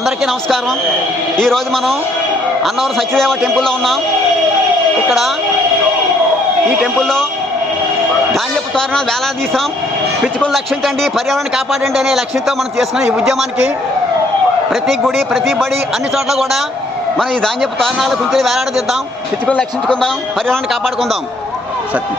అందరికీ నమస్కారం ఈరోజు మనం అన్నవరం సత్యదేవ టెంపుల్లో ఉన్నాం ఇక్కడ ఈ టెంపుల్లో ధాన్యపు తారణ వేలా తీసాం పిచ్చుకులు రక్షించండి పర్యావరణ కాపాడండి అనే లక్ష్యంతో మనం చేసుకున్న ఈ ఉద్యమానికి ప్రతి గుడి ప్రతి బడి అన్ని చోట్ల కూడా మనం ఈ ధాన్యపు తారణాలు కుంచెలు వేలాడదిద్దాం పిచ్చుకులు లక్షించుకుందాం పర్యావరణాన్ని కాపాడుకుందాం సత్యం